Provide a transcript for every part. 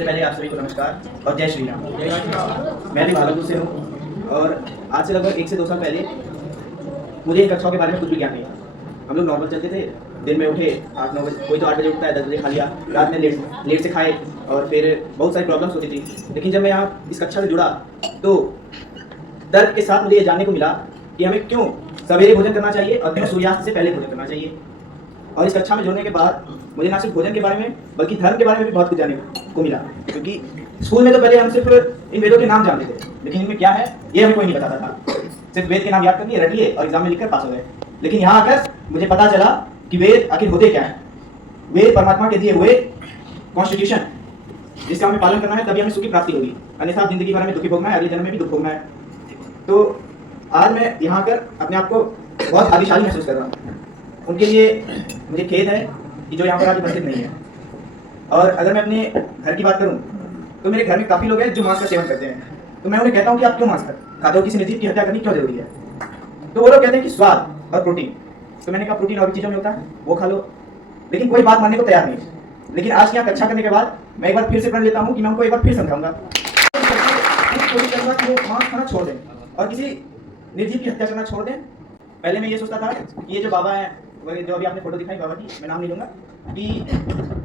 सबसे पहले आप सभी को नमस्कार और जय श्री राम। मैं भी भागलपुर से हूँ और आज से लगभग 1 से 2 साल पहले मुझे इन कक्षाओं के बारे में कुछ भी ज्ञान नहीं था। हम लोग नॉर्मल चलते थे, दिन में उठे 8-9 बजे, कोई तो 8 बजे उठता है, 10 बजे खा लिया, रात में लेट से खाए और फिर बहुत सारी प्रॉब्लम्स होती थी। लेकिन जब मैं यहाँ इस कक्षा से जुड़ा तो दर्द के साथ मुझे ये जानने को मिला कि हमें क्यों सवेरे भोजन करना चाहिए और क्यों सूर्यास्त से पहले भोजन करना चाहिए। और इस कक्षा में जुड़ने के बाद मुझे ना सिर्फ भोजन के बारे में बल्कि धर्म के बारे में भी बहुत कुछ जानने को मिला। क्योंकि स्कूल में तो पहले हम सिर्फ इन वेदों के नाम जानते थे, लेकिन इनमें क्या है ये हमें कोई नहीं बताता था। सिर्फ वेद के नाम याद कर लिए, रट लिए और एग्जाम में लिखकर पास हो गए। लेकिन यहाँ आकर मुझे पता चला कि वेद आखिर होते क्या है। वेद परमात्मा के दिए हुए कॉन्स्टिट्यूशन, जिसका हमें पालन करना है, तभी हमें सुख की प्राप्ति होगी, अन्यथा जिंदगी भर में दुखी भोगना है, अगले जन्म में भी दुख भोगना है। तो आज मैं यहाँ आकर अपने आप को बहुत भाग्यशाली महसूस कर रहा हूँ। उनके लिए मुझे खेद है कि जो यहाँ पर आज उपस्थित नहीं है। और अगर मैं अपने घर की बात करूँ तो मेरे घर में काफ़ी लोग हैं जो मांस का सेवन करते हैं। तो मैं उन्हें कहता हूँ कि आप क्यों मांस खाते हो, किसी निर्जीव की हत्या करनी क्यों जरूरी है। तो वो लोग कहते हैं कि स्वाद और प्रोटीन। तो मैंने कहा प्रोटीन और भी चीज़ों में होता है, वो खा लो। लेकिन कोई बात मानने को तैयार नहीं है। लेकिन आज यहाँ कक्षा करने के बाद मैं एक बार फिर से प्रण लेता हूँ कि मैं उनको एक बार फिर समझाऊंगा, वो मांस खाना छोड़ दें और किसी निर्जीव की हत्या करना छोड़ दें। पहले मैं ये सोचता था कि ये जो बाबा हैं, जो अभी आपने फोटो दिखाई बाबा की, मैं नाम नहीं लूंगा, कि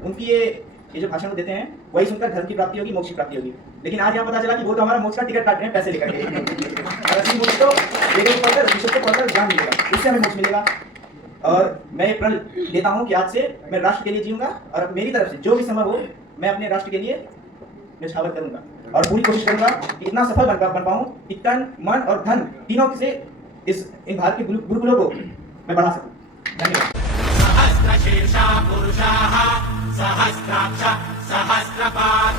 उनकी ये जो भाषण देते हैं वही सुनकर धर्म की प्राप्ति होगी, मोक्ष की प्राप्ति होगी। लेकिन आज यहाँ पता चला कि वो तो हमारा मोक्ष का टिकट काट रहे हैं पैसे लेकर के। और असली मोक्ष तो वेदों को पढ़कर, ऋषियों को पढ़कर ज्ञान मिलेगा, उससे हमें मोक्ष मिलेगा। और मैं ये प्रण लेता हूँ कि आज से मैं राष्ट्र के लिए जीऊंगा और मेरी तरफ से जो भी संभव हो मैं अपने राष्ट्र के लिए न्यौछावर करूंगा और पूरी कोशिश करूंगा कि इतना सफल बन पाऊं कि तन, मन और धन तीनों से इन भारत के गुरुकुलों को मैं बढ़ा सकूं। धन्यवाद। सहस्रशीर्षा पुरुषाः सहस्राक्ष सहस्रपाद